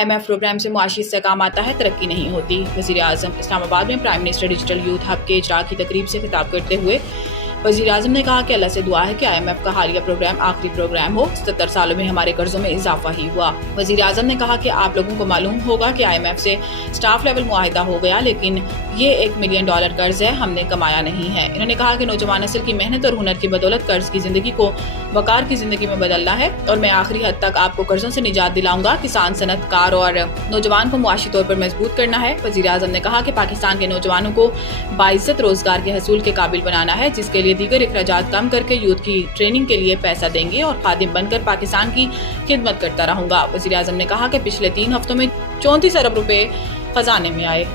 IMF programme से मुआशी इस्तेहकाम आता है, तरक्की नहीं होती। वज़ीर आज़म इस्लामाबाद में prime minister digital youth hub के इजरा की तकरीब से खिताब करते हुए वज़ीर आज़म ने कहा कि अल्लाह से दुआ है कि IMF का हालिया प्रोग्राम आखिरी प्रोग्राम हो। 77 सालों में हमारे कर्जों में इजाफा ही हुआ। वज़ीर आज़म ने कहा कि आप लोगों को मालूम होगा कि IMF से स्टाफ लेवल मुआहिदा हो गया, लेकिन ये $1 मिलियन कर्ज है, हमने कमाया नहीं है। इन्होंने कहा कि नौजवान नस्ल की मेहनत और हुनर की बदौलत कर्ज की जिंदगी को वकार की जिंदगी में बदलना है और मैं आखिरी हद तक आपको कर्जों से निजात दिलाऊंगा। किसान, सनतकार और नौजवान को मुआशी तौर पर मजबूत करना है। वज़ीर आज़म ने कहा कि पाकिस्तान के नौजवानों को बाइज्जत रोजगार के हसूल के काबिल बनाना है, जिसके लिए दीगर अखराजात कम करके यूथ की ट्रेनिंग के लिए पैसा देंगे और खादिम बनकर पाकिस्तान की खिदमत करता रहूंगा। वज़ीर आज़म ने कहा कि पिछले 3 हफ्तों में 34 अरब रुपए खजाने में आए।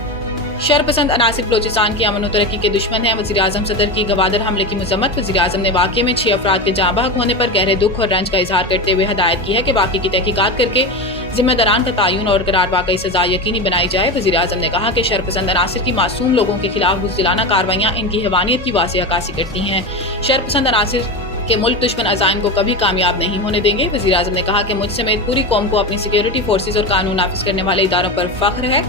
शरपसंद अनासिर बलोचिस्तान की अमन और तरक्की के दुश्मन हैं। वज़ीर आज़म सदर की गवादर हमले की मजम्मत। वज़ीर आज़म ने वाक़े में 6 अफराद के जाँ बहक होने पर गहरे दुख और रंज का इजहार करते हुए हदायत की है कि वाक़े की तहकीकात करके जिम्मेदारान का तयन और करार वाकई सजा यकीनी बनाई जाए। वज़ीर आज़म ने कहा कि शरपसंद अनासिर की मासूम लोगों के खिलाफ बुज़दिलाना कार्रवाइयाँ इनकी हैवानियत की वाज़ेह अक्कासी करती हैं। शरपसंद अनासिर के मुल्क दुश्मन अज़ाइम को कभी कामयाब नहीं होने देंगे। वज़ीर आज़म ने कहा कि मुझ समेत पूरी कौम को अपनी सिक्योरिटी फोर्सेज और कानून नाफिज करने वाले इदारों पर फख्र है।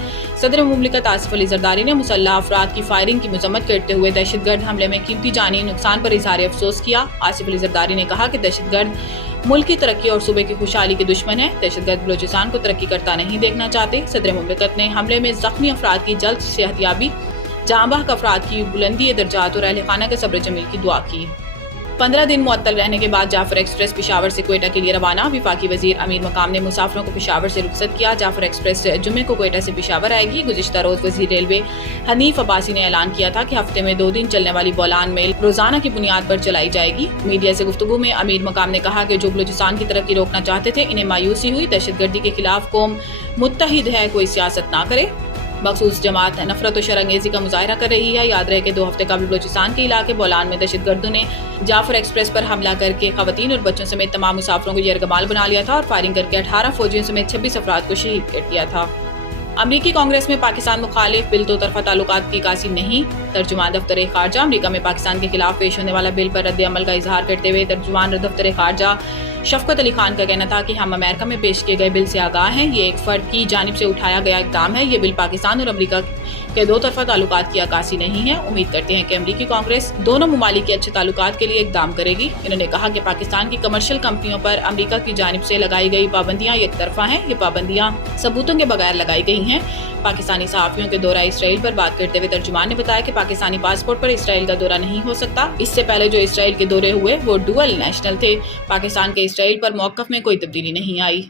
सदर मुमलिकत आसिफ अली जरदारी ने मुसल्लह अफराद की फायरिंग की मजम्मत करते हुए दहशतगर्द हमले में कीमती जानी नुकसान पर इजहार अफसोस किया। आसिफ अली जरदारी ने कहा कि दहशतगर्द मुल्क की तरक्की और सूबे की खुशहाली के दुश्मन है। दहशतगर्द बलोचिस्तान को तरक्की करता नहीं देखना चाहते। सदर मुमलिकत ने हमले में जख्मी अफराद की जल्द सेहतयाबी, जाँ बहक अफराद की बुलंदी दर्जात और अहल खाना के सब्र जमील की दुआ की। 15 दिन मुअत्तल रहने के बाद जाफर एक्सप्रेस पेशावर से क्वेटा के लिए रवाना। वफाकी वजीर अमीर मकाम ने मुसाफिरों को पेशावर से रुखसत किया। जाफर एक्सप्रेस जुम्मे को क्वेटा से पेशावर आएगी। गुज़िश्ता रोज वजीर रेलवे हनीफ अब्बासी ने ऐलान किया था कि हफ्ते में 2 दिन चलने वाली बोलान मेल रोजाना की बुनियाद पर चलाई जाएगी। मीडिया से गुफ्तगू में अमीर मकाम ने कहा कि जो बलूचिस्तान की तरक्की रोकना चाहते थे, इन्हें मायूसी हुई। दहशतगर्दी के खिलाफ कौम मुत्तहिद है, कोई सियासत ना करे। मखसूस जमात नफरत और शरंगेजी का मुजाहरा कर रही है। याद रहे कि 2 हफ्ते कबल बलूचिस्तान के इलाके बोलान में दहशतगर्दों ने जाफर एक्सप्रेस पर हमला करके खवातीन और बच्चों समेत तमाम मुसाफिरों को यरगमाल बना लिया था और फायरिंग करके 18 फौजियों समेत 26 अफराद को शहीद कर दिया था। अमरीकी कांग्रेस में पाकिस्तान मुखालिफ बिल 2 तरफा ताल्लुकात की कासी नहीं। तर्जुमान दफ्तर खारजा अमरीका में पाकिस्तान के खिलाफ पेश होने वाला बिल पर रद्द अमल का इजहार करते हुए तर्जुमान दफ्तर खारजा शफकत अली खान का कहना था कि हम अमेरिका में पेश किए गए बिल से आगाह हैं। ये एक फर्द की जानिब से उठाया गया इक़दाम है। ये बिल पाकिस्तान और अमरीका के 2 तरफा ताल्लुकात की अक्कासी नहीं है। उम्मीद करते हैं कि अमरीकी कांग्रेस दोनों ममालिक के अच्छे ताल्लुकात के लिए इक़दाम करेगी। इन्होंने कहा कि पाकिस्तान की कमर्शियल कंपनियों पर अमरीका की जानिब से लगाई गई पाबंदियां एक तरफा हैं। ये पाबंदियां सबूतों के बगैर लगाई गई हैं। पाकिस्तानी सहाफ़ियों के दौरा इसराइल पर बात करते हुए तर्जुमान ने बताया कि पाकिस्तानी पासपोर्ट पर इसराइल का दौरा नहीं हो सकता। इससे पहले जो इसराइल के दौरे हुए वो डुअल नेशनल थे। पाकिस्तान के इसराइल पर मौक़िफ़ में कोई तब्दीली नहीं आई।